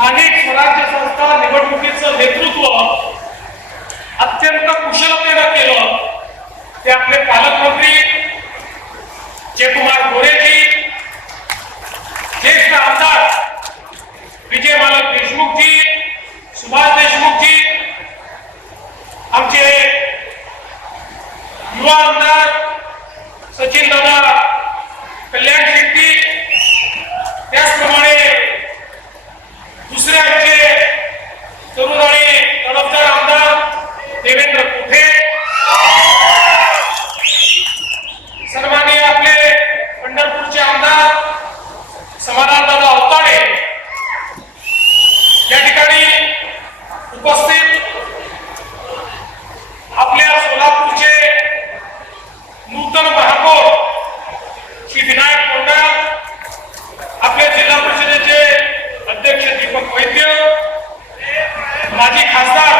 स्थानिक स्वराज्य संस्था निवडणुकीचं नेतृत्व अत्यंत कुशलतेनं केलं ते आपले पालकमंत्री जयकुमार गोरेजी, ज्येष्ठ आमदार विजय मालक देशमुखजी, सुभाष देशमुखजी, आमचे युवा आमदार सचिन दादा कल्याण शेट्टी, त्याचप्रमाणे दुसरे आमचे तरुण आणि तडफदार आमदार देवेंद्र कुठे, सन्माननीय आपले पंढरपूरचे आमदार समाधान दादा अवताडे या ठिकाणी उपस्थित, आपल्या सोलापूरचे नूतन महापौर श्री विनायक कोंडा, आपल्या जिल्हा परिषदेचे अध्यक्ष दीपक वैद्य, माजी खासदार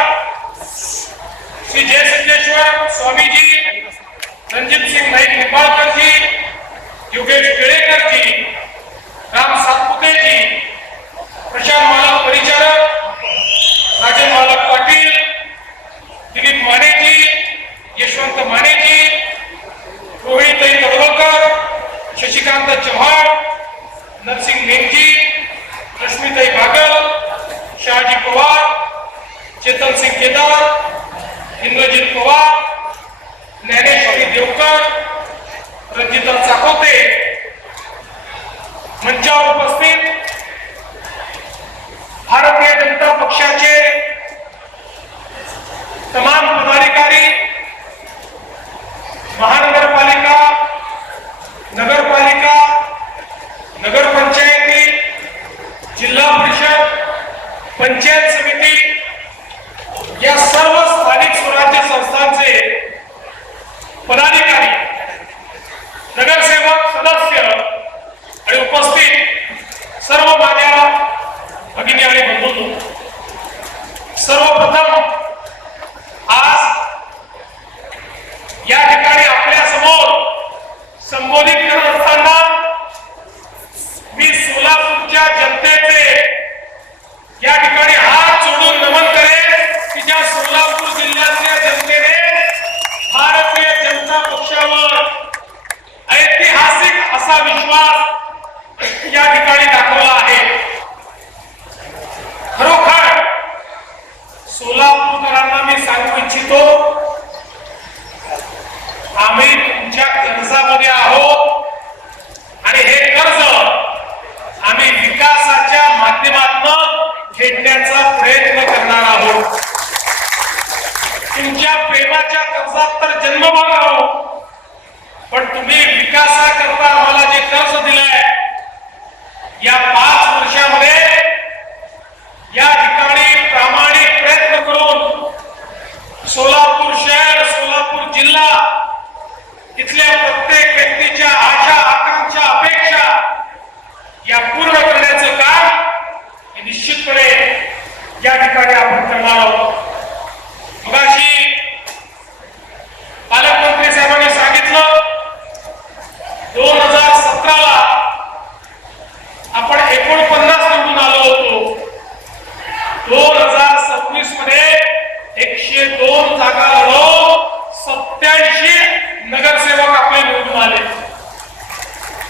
श्री जयसिद्धेश्वर स्वामीजी, रणजित सिंह नाईक निंबाळकरजी, योगेश केळेकरजी, राम सातपुतेजी, प्रशांत मालक परिचारक, राजन मालक पाटील, दिलीप मानेजी, यशवंत मानेजी, रोहिणीताई तळवकर, शशिकांत चव्हाण, नरसिंग नेमजी, रश्मीताई बागल, शहाजी पवार, चेतन सिंग केदार, इंद्रजित पवार, ज्ञानेश्वरी देवकर, रंजिता चाकोते, मंचावर उपस्थित भारतीय जनता पक्षाचे तमाम पदाधिकारी, महानगरपालिका, नगरपालिका, नगरपंचायती, जिल्हा परिषद, पंचायत समिती या सर्व स्थानिक स्वराज्य संस्थांचे पदाधिकारी, नगरसेवक, सदस्य आणि उपस्थित सर्व माझ्या भगिनी आणि बंधूंनो, सर्वप्रथम आज या ठिकाणी आपल्या समोर संबोधित करत असताना मी सोलापूरच्या जनतेचे या ठिकाणी हात जोडून नमन करेन की ज्या सोलापूर जिल्ह्यातल्या जनतेने भारतीय जनता पक्षावर ऐतिहासिक असा विश्वास या ठिकाणी दाखवला आहे. खरोखर सोलापूरकरांना मी सांगू इच्छितो, आम्ही तुमच्या कर्जामध्ये आहोत आणि हे कर्ज आम्ही विकासाच्या माध्यमातून फेडण्याचा प्रयत्न करणार आहोत. तुमच्या प्रेमाच्या कर्जात तर जन्मभाग आहोत, पण तुम्ही विकासाकरता आम्हाला जे कर्ज दिलंय या 5 वर्षामध्ये या ठिकाणी प्रामाणिक प्रयत्न करून सोलापूर शहर, सोलापूर जिल्हा इथल्या प्रत्येक व्यक्तीच्या आशा, आकांक्षा, अपेक्षा या पूर्ण करण्याचं काम हे निश्चितपणे या ठिकाणी आपण करणार आहोत. मगाशी पालकमंत्री साहेबांनी सांगितलं 2017ला आपण 49 निवडून आलो होतो. 2026 मध्ये 102 जागा लढवून 87 नगरसेवक आपले निवडून आले.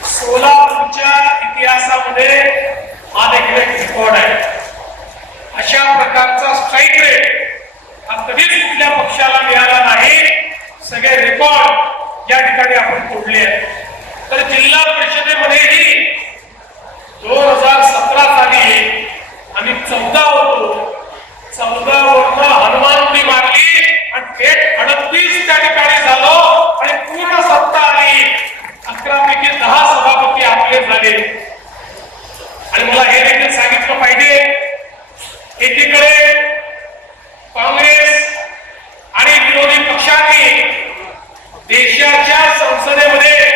सोलापूरच्या इतिहासामध्ये हा देखील एक रेकॉर्ड आहे. अशा प्रकारचा स्ट्राईक रेट हा कधीच कुठल्या पक्षाला मिळाला नाही. सगळे रेकॉर्ड या ठिकाणी आपण तोडले आहेत. तर जिल्हा परिषदेमध्येही 2017 साली आम्ही 14 होतो. 14 वरनं हनुमानपुरी मारली आणि थेट 38 त्या ठिकाणी झालो आणि पूर्ण सत्ता आली. 11 पैकी 10 सभापती आपले झाले. आणि मला हे देखील सांगितलं पाहिजे, एकीकडे काँग्रेस आणि विरोधी पक्षांनी देशाच्या संसदेमध्ये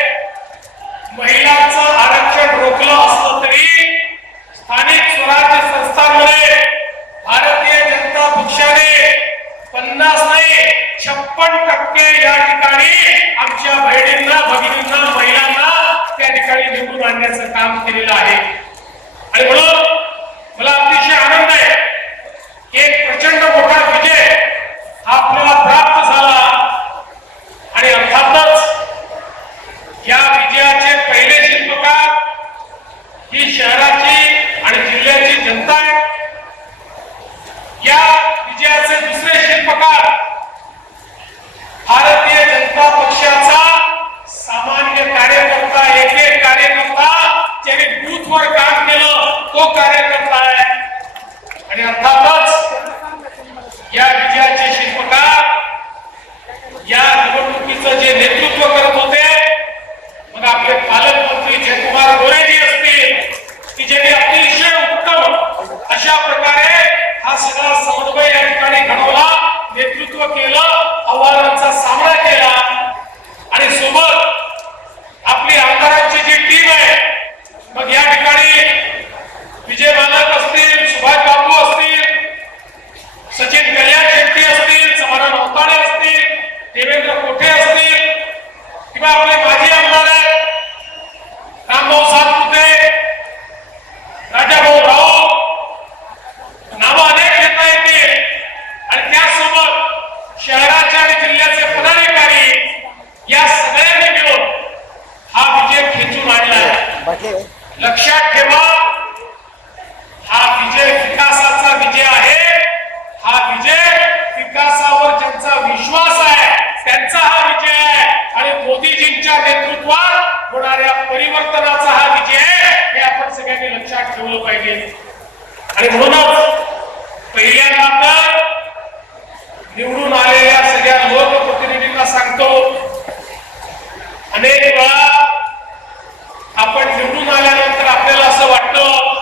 महिलांचं आरक्षण रोखलं असलं तरी स्थानिक स्वराज्य संस्थांमध्ये भारतीय जनता पक्षाने 50 नाही 56% या ठिकाणी आमच्या बहिणींना, भगिनींना, महिलांना त्या ठिकाणी निवडून आणण्याचं काम केलेलं आहे. आणि म्हणून मला अतिशय जे नेतृत्व करत होते, मग आपले पालकमंत्री जयकुमार गोरेजी असतील की ज्यांनी अतिशय उत्तम अशा प्रकारे हा सगळा समन्वय या ठिकाणी घडवला, नेतृत्व केलं, आव्हानांचा सामना केला आणि सोबत आपली आमदारांची जी टीम आहे, मग या ठिकाणी विजय मालक असतील, सुभाष बाबू असतील, सचिन कल्याण शेट्टी असतील, समाधान अवताडे असतील, देवेंद्र कोठे असतील किंवा आपले माजी आमदार आहेत रामभाऊ सातपुते, राजाभाऊ राव, नावं अनेक घेता येतील आणि त्यासोबत शहराच्या आणि जिल्ह्याचे पदाधिकारी या सगळ्यांनी मिळून हा विजय खेचून आणला आहे. लक्षात ठेवा, हा विजय विकासाचा विजय आहे. हा विजय विकासावर ज्यांचा विश्वास आहे त्यांचा हा विजय आहे आणि मोदीजींच्या नेतृत्वात होणाऱ्या परिवर्तनाचा हा विजय आहे, हे आपण सगळ्यांनी लक्षात ठेवलं पाहिजे. आणि म्हणूनच पहिल्यांदा तर निवडून आलेल्या सगळ्या लोकप्रतिनिधींना सांगतो, अनेक वेळा आपण निवडून आल्यानंतर आपल्याला असं वाटतं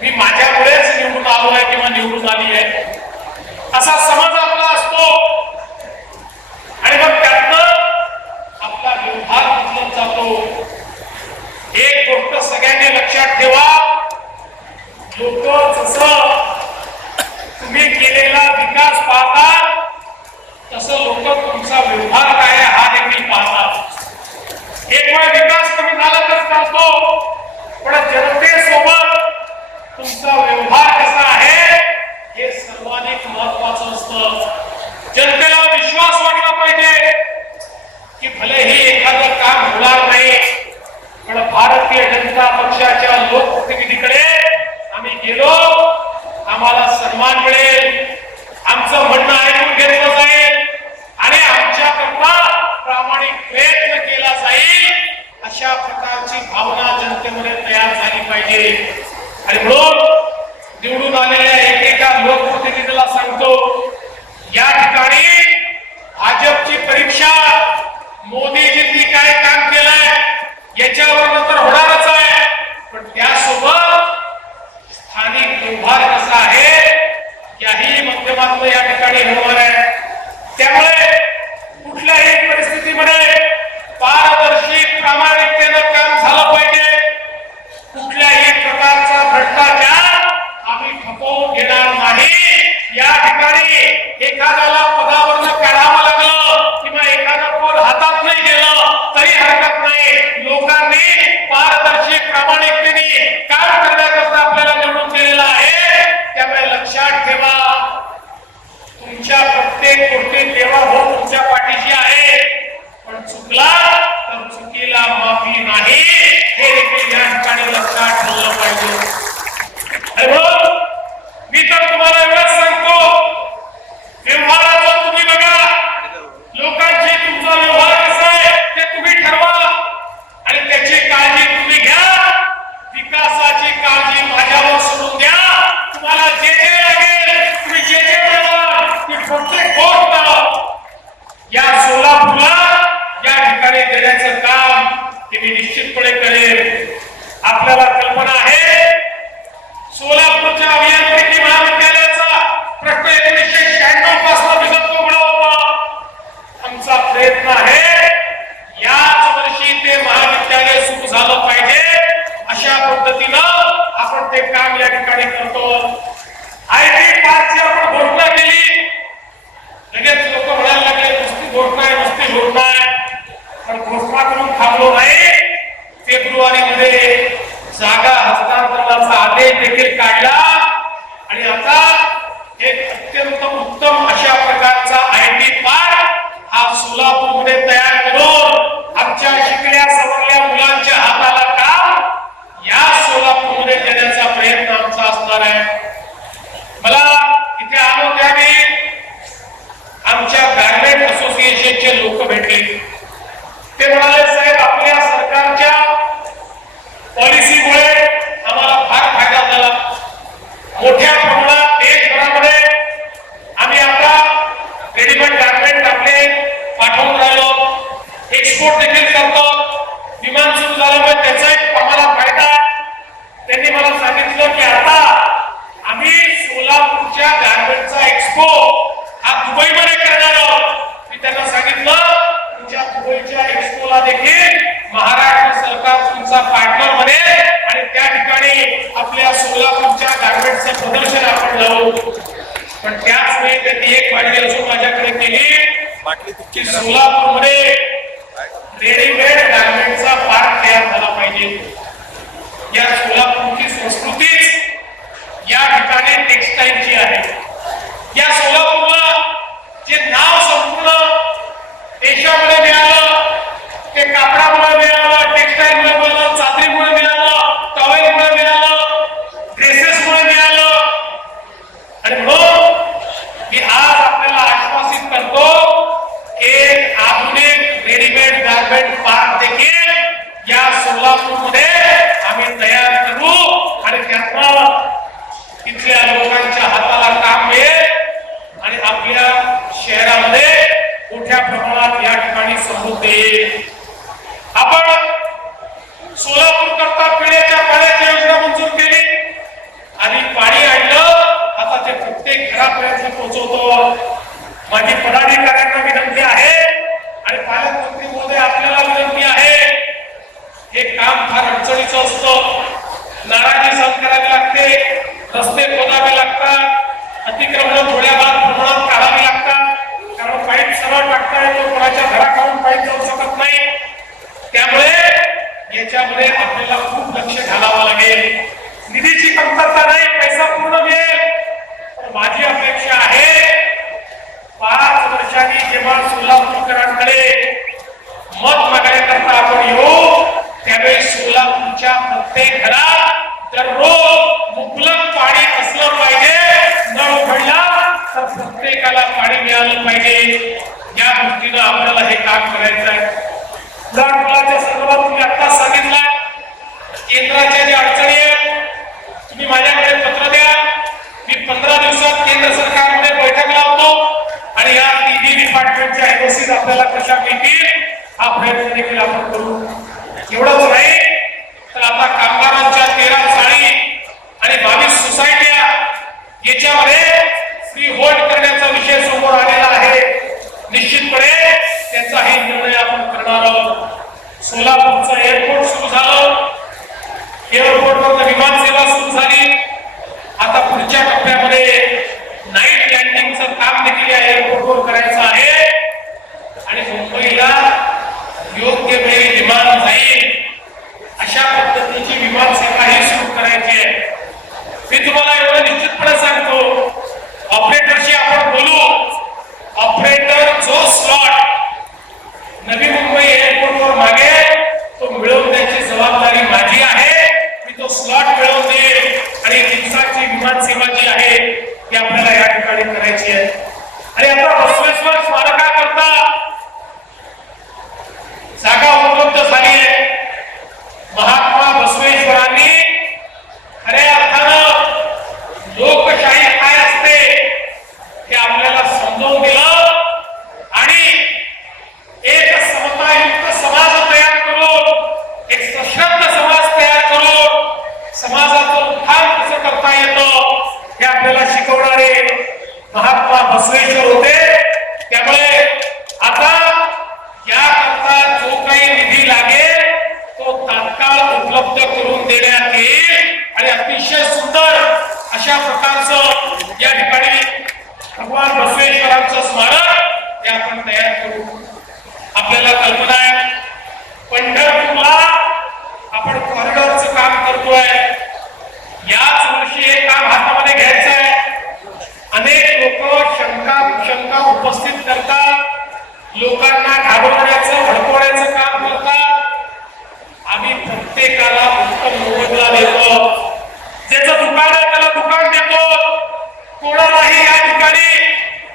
मी माझ्यामुळेच निवडून आलो आहे किंवा निवडून आली आहे, असा समज आपला असतो आणि मग त्यातनं आपला व्यवहार बदलत जातो. एक गोष्ट सगळ्यांनी लक्षात ठेवा, लोक जसं तुम्ही केलेला विकास पाहतात तसं लोक तुमचा व्यवहार काय हा देखील पाहतात. एक वेळ विकास कमी झाला तर चालतो, पण जनतेसोबत तुमचा व्यवहार कसा आहे हे सर्वाधिक महत्वाचं असतं. जनतेला विश्वास वाटला पाहिजे की भलेही एखादं काम होणार नाही, पण भारतीय जनता पक्षाच्या लोकप्रतिनिधीकडे आम्ही गेलो, आम्हाला सन्मान मिळेल, आमचं म्हणणं ऐकून घेतलं जाईल आणि आमच्याकरता प्रामाणिक प्रयत्न केला जाईल, अशा प्रकारची भावना जनतेमध्ये तयार झाली पाहिजे. आणि म्हणून निवडून आलेल्या एकेका लोकप्रतिनिधीला सांगतो, या ठिकाणी भाजपची परीक्षा मोदीजींनी काय काम केलंय याच्यावर नंतर होणारच आहे, पण त्यासोबत स्थानिक व्यवहार कसा आहे याही माध्यमातून या ठिकाणी होणार आहे. त्यामुळे कुठल्याही परिस्थितीमध्ये पारदर्शी प्रामाणिकतेनं काम झालं पाहिजे. कुठल्याही प्रकारचा भ्रष्टाचार आम्ही खपवून घेणार नाही. या ठिकाणी एखाद्याला पदावरनं काढावं लागलं किंवा एखादं पद हातात नाही गेलं तरी हरकत नाही. लोकांनी पारदर्शी प्रामाणिकतेने काम करण्याकरता आपल्याला निवडून दिलेला आहे. त्यामुळे लक्षात ठेवा, तुमच्या प्रत्येक गोष्टीत देवाभाऊ तुमच्या पाठीशी आहे, पण चुकला तर चुकीला माफी नाही, हे देखील या ठिकाणी लक्षात ठेवलं पाहिजे. मी तर तुम्हाला एवढंच सांगतो, व्यवहाराचं तुम्ही बघा, लोकांशी तुमचा व्यवहार कसा आहे ते तुम्ही ठरवा आणि त्याची काळजी तुम्ही घ्या. विकासाची काळजी माझ्यावर सोडून द्या. तुम्हाला जे जे लागेल, तुम्ही जे जे मिळवा, ती प्रत्येक गोष्ट या सोलापूरला या ठिकाणी देण्याचं काम ते मी निश्चितपणे करेन. आपल्याला कल्पना आहे सोलापूर सोलापूरच्या गारमेंटचा एक्सपो हा दुबईमध्ये करणार आहोत. मी त्यांना सांगितलं तुमच्या दुबईच्या एक्सपोला देखील महाराष्ट्र सरकार तुमचा पार्टनर बनेल आणि त्या ठिकाणी आपल्या सोलापूरच्या गारमेंटचं प्रदर्शन आपण लावू. पण त्याच वेळी त्यांनी एक मागणी अजून माझ्याकडे केली की सोलापूरमध्ये रेडीमेड गारमेंटचा पार्क तयार झाला पाहिजे. या सोलापूरची संस्कृतीच या ठिकाणी टेक्सटाईलची आहे. या सोलापूरला जे नाव संपूर्ण देशामध्ये मिळालं ते कापडामुळे मिळालं, टेक्सटाईलमुळे मिळालं, चादरीमुळे मिळालं, टॉवेलमुळे मिळालं, ड्रेसेसमुळे मिळालं. आणि म्हणून मी आज आपल्याला आश्वासित करतो की आधुनिक रेडीमेड गारमेंट पार्क देखील या सोलापूरमध्ये आम्ही तयार करू आणि त्यातून तिथल्या लोकांच्या हाताला काम मिळेल आणि आपल्या शहरामध्ये मोठ्या प्रमाणात या ठिकाणी समृद्धी येईल. आपण सोलापूर करता पिण्याच्या पाण्याची योजना मंजूर केली आणि पाणी आणलं. आता ते प्रत्येक घरापर्यंत पोहोचवतो. माझी पदाधिकाऱ्यांना विनंती आहे आणि पालकमंत्री महोदय आपल्याला विनंती आहे, हे काम फार अडचणीचं असतं. नाराजी सहन करावी लागते, रस्ते खोदावे लागतात, अतिक्रमण थोड्या प्रमाणात काढावी लागतात, कारण पाईप सरळ टाकता येतो, कोणाच्या घराकडून पाईप जाऊ शकत नाही. त्यामुळे याच्यामध्ये आपल्याला खूप लक्ष घालावं लागेल. निधीची कमतरता नाही, पैसा पूर्ण मिळेल. माझी अपेक्षा आहे 5 वर्षांनी जेव्हा सोलापूरकरांकडे मत मागण्याकरता आपण येऊ त्यावेळी सोलापूरच्या प्रत्येक घरात दररोज मुबलक पाणी असलं पाहिजे. न उघडला तर प्रत्येकाला पाणी मिळालं पाहिजे. या दृष्टीनं आपल्याला हे काम करायचं आहे. मुलाच्या संदर्भात तुम्ही आता सांगितलं केंद्राच्या ज्या अडचणी आहेत तुम्ही माझ्याकडे पत्र द्या. मी 15 दिवसात केंद्र सरकारमध्ये बैठक लावतो आणि या तिन्ही डिपार्टमेंटच्या एनओसी आपल्याला कशा मिळतील हा प्रयत्न देखील आपण करू. एवढंच नाही तर आता कामगारांच्या 13 चाळी आणि 22 सोसायट्या याच्यामध्ये फ्री होल्ड करण्याचा विषय समोर आलेला आहे. निश्चितपणे त्याचाही निर्णय आपण करणार आहोत. सोलापूरचं एअरपोर्ट सुरू झालं, एअरपोर्टवर विमान सेवा सुरू झाली. आता पुढच्या टप्प्यामध्ये नाईट लँडिंगचं काम देखील या एअरपोर्टवर करायचं आहे आणि मुंबईला योग्य वेळी विमान जाईल अशा पद्धतीची विमान सेवाही सुरू करायची आहे. मी तुम्हाला एवढं निश्चितपणे सांगतो, ऑपरेटरशी आपण बोलू. ऑपरेटर जो स्लॉट नवी मुंबई एअरपोर्टवर मागेल तो मिळवून द्यायची जबाबदारी माझी आहे. मी तो स्लॉट मिळवून देईल आणि दिवसाची विमान सेवा जी आहे ती आपल्याला या ठिकाणी करायची आहे. आणि आता बसवेश्वर स्मारकाकरता जागा उपलब्ध झाली आहे. महात्मा बसवेश्वरांनी खऱ्या अर्थानं लोकशाही काय असते हे आपल्याला समजावून दिलं आणि एक समतायुक्त समाज तयार करून, एक सशक्त समाज तयार करून समाजाचं उत्थान कसं करता येतं हे आपल्याला शिकवणारे महात्मा बसवेश्वर होते. त्यामुळे आता याकरता जो काही निधी लागेल तो तात्काळ उपलब्ध करून देण्यात येईल आणि अतिशय सुंदर अशा प्रकारचं या ठिकाणी भगवान बसवेश्वरांचं स्मारक हे आपण तयार करू. आपल्याला कल्पना आहे पंढरपूरला आपण कॉरिडॉरचं काम करतोय. याच वर्षी हे काम हातामध्ये घ्यायचं आहे. अनेक लोक शंका उपस्थित करतात, लोकांना घाबरवण्याचं भडकवण्याचं काम करतात. आम्ही प्रत्येकाला उत्तम मोबदला देतो. ज्याचं दुकान आहे त्याला दुकान देतो. कोणालाही या ठिकाणी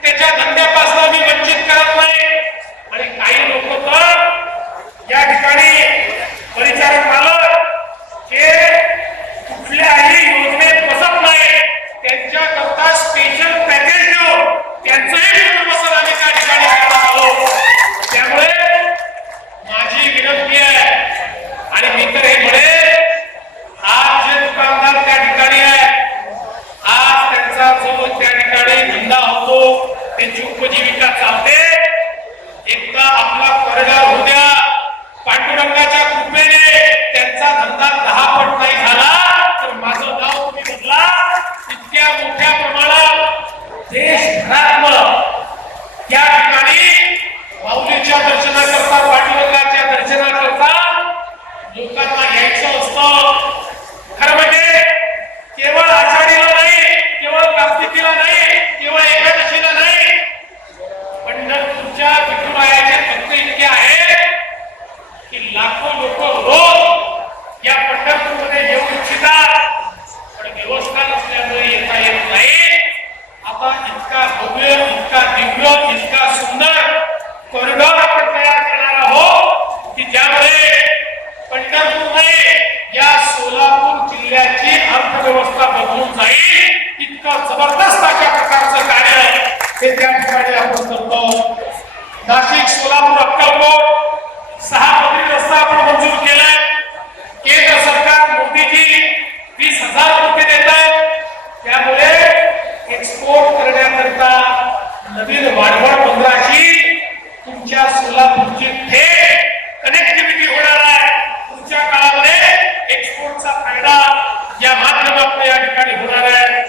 त्याच्या धंद्यापासून मी वंचित करत नाही. आणि काही लोक तर या ठिकाणी परिचारक मालक हे कुठल्याही योजनेत बसत नाही, त्यांच्याकरता स्पेशल पॅकेज देऊ त्यांचंही पुनर्वसन आम्ही त्या ठिकाणी करणार आहोत. त्यामुळे माझी विनंती आहे आणि मी तर हे म्हणेन आज जे दुकानदार त्या ठिकाणी आहे आज त्यांचा जो त्या त्यांची उपजीविका चालते. एकदा आपला कॉरिडॉर होऊ द्या. पांडुरंगाच्या कृपेने त्यांचा धंदा 10 पट नाही झाला तर माझं नाव तुम्ही बदला. इतक्या मोठ्या प्रमाणात देशभरातलं या ठिकाणी माऊलीच्या दर्शनाकरता, पांडुरंगाच्या दर्शनाकरता लोकांना यायचं असतं. खरं म्हणजे केवळ आषाढीला नाही, केवळ कार्तिकीला नाही, केवळ एकादशीला नाही, पंढरपूरच्या विठुरायाचे भक्त इतके आहेत की लाखो लोक रोज या पंढरपूरमध्ये येऊ इच्छितात, पण व्यवस्था नसल्यामुळे येता येत नाही. आता इतका भव्य, इतका दिव्य, इतका सुंदर कॉरिडॉर आपण तयार करणार आहोत की ज्यामुळे पंढरपूर नाही, या सोलापूर जिल्ह्याची अर्थव्यवस्था बदलून जाईल. इतकं जबरदस्त अशा प्रकारचं कार्य हे त्या ठिकाणी आपण करतो. नाशिक, सोलापूर, अक्कलकोट 6 पदरी रस्ता आपण मंजूर केलाय. केंद्र सरकार मोदीजी 20,000 कोटी देत आहेत. त्यामुळे एक्सपोर्ट करण्याकरता नवीन वाढवण बंदराची तुमच्या सोलापूरची थेट कनेक्टिव्हिटी होणार आहे. पुढच्या काळामध्ये एक्सपोर्टचा फायदा या माध्यमातून या ठिकाणी होणार आहे.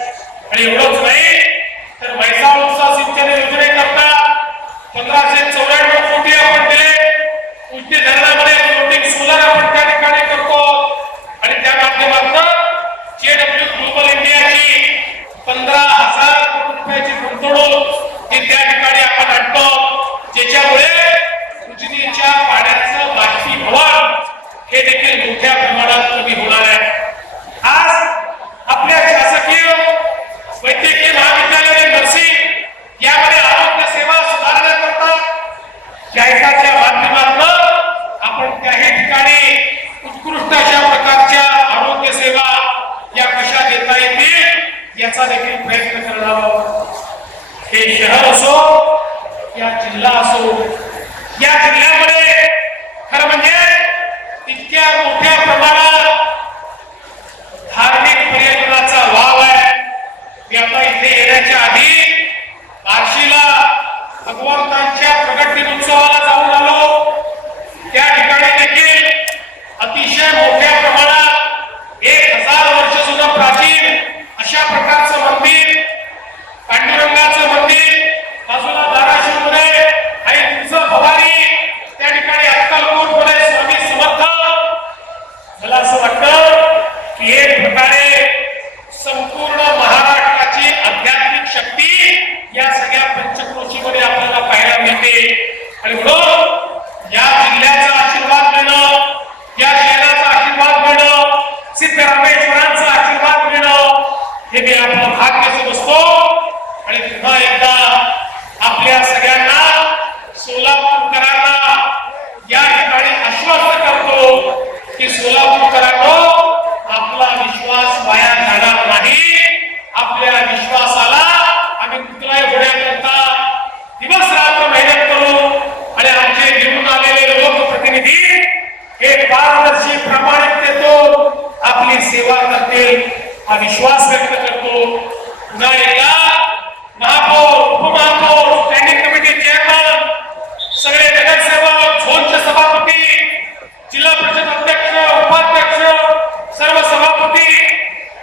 आणि एवढंच नाही तर म्हैसाळ उपसा सिंचन योजनेकरता 1594 कोटी आपण दिले. उलटी धरणामध्ये फ्लोटिंग सोलर आपण त्या ठिकाणी करतो. आणि त्या माध्यमातून जेडब्ल्यू ग्लोबल इंडियाची 15,000 कोटी रुपयाची गुंतवणूक ही त्या ठिकाणी आपण आणतो, ज्याच्यामुळे उजनीच्या पाण्याचं बाष्पीभवन हे देखील मोठ्या प्रमाणात कमी होणार आहे. आज आपल्या शासकीय वैद्यकीय महाविद्यालय नर्सिंग यामध्ये आरोग्य सेवा सुधारण्याकरता जाहिरातीच्या माध्यमातून आपण त्याही ठिकाणी उत्कृष्ट अशा प्रकारच्या आरोग्य सेवा या कशा देता येतील याचा देखील प्रयत्न करणार आहोत. हे शहर असो या जिल्हा असो, या जिल्ह्यामध्ये खरं म्हणजे इतक्या मोठ्या प्रमाणात धार्मिक पर्यटनाचा वाव आहे. मी आता इथे येण्याच्या आधी बार्शीला भगवंतांच्या प्रगट दिन उत्सवाला जाऊन आलो. त्या ठिकाणी देखील अतिशय मोठ्या प्रमाणात 1000 वर्ष जुनं प्राचीन अशा प्रकारचं मंदिर, पांडुरंगाचं मंदिर, बाजूला धाराशिवमध्ये आई तुळजा भवानी, त्या ठिकाणी अक्कलकोटमध्ये स्वामी समर्थ. मला असं वाटतं की एक प्रकारे संपूर्ण महाराष्ट्राची आध्यात्मिक शक्ती या सगळ्या पंचक्रोशीमध्ये आपल्याला पाहायला मिळते. आणि म्हणून या जिल्ह्याचा आशीर्वाद घेणं, या शहराचा आशीर्वाद घेणं, सिद्धरामेश्वरांचा आशीर्वाद घेणं हे मी आपलं भाग्य समजतो. आणि पुन्हा एकदा आपल्या सगळ्यांना सोलापूरकरांना या ठिकाणी आश्वस्त करतो की सोलापूरकरांनो, आपला विश्वास वाया जाणार नाही. आपल्या विश्वासाला आम्ही कुठलाही होण्याकरता दिवस रात्र मेहनत करू. आणि आमचे निवडून आलेले लोकप्रतिनिधी हे पारदर्शी प्रामाणिकतेतून आपली सेवा करतील हा विश्वास व्यक्त करतो. पुन्हा एकदा महापौर, उपमहापौर, स्टँडिंग कमिटी चेअरमन, सगळे नगरसेवक, झोनचे सभापती, जिल्हा परिषद अध्यक्ष, उपाध्यक्ष, सर्व सभापती,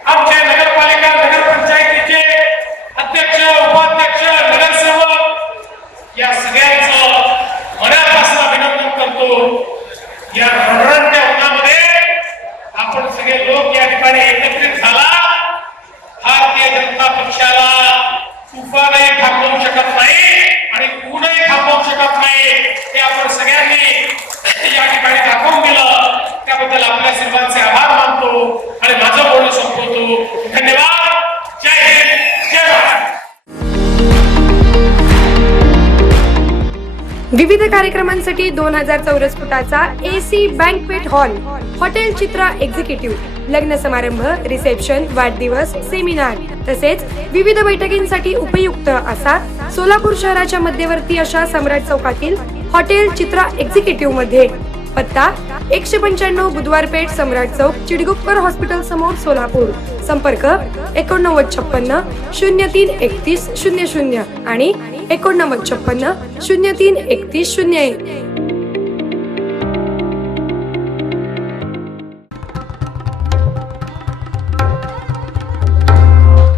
आमचे नगरपालिका नगरपंचायतीचे अध्यक्ष, उपाध्यक्ष, नगरसेवक या सगळ्यांचं मनापासून अभिनंदन करतो. या रणरणत्या उन्हामध्ये आपण सगळे लोक या ठिकाणी एकत्रित झाला. भारतीय जनता पक्षाला तुफानही थांबवू शकत नाही आणि ऊनही थांबवू शकत नाही. हे आपण सगळ्यांनी या ठिकाणी दाखवून दिलं. त्याबद्दल आपल्या सर्वांचे आभार मानतो आणि माझं बोलणं संपवतो. धन्यवाद. जय हिंद, जय महाराष्ट्र. विविध कार्यक्रमांसाठी 2000 चौरस फुटाचा AC बँकवेट हॉल, हॉटेल चित्रा एक्झिक्युटिव्ह, लग्न समारंभ, रिसेप्शन, वाढदिवस, सेमिनार तसेच विविध बैठकींसाठी उपयुक्त असा सोलापूर शहराच्या मध्यवर्ती अशा सम्राट चौकातील हॉटेल चित्रा एक्झिक्युटिव्ह मध्ये पत्ता 195 बुधवार पेठ, सम्राट चौक, चिडगुप्कर हॉस्पिटल समोर, सोलापूर. संपर्क 8956 03 31 00 आणि 8956 03 31 01.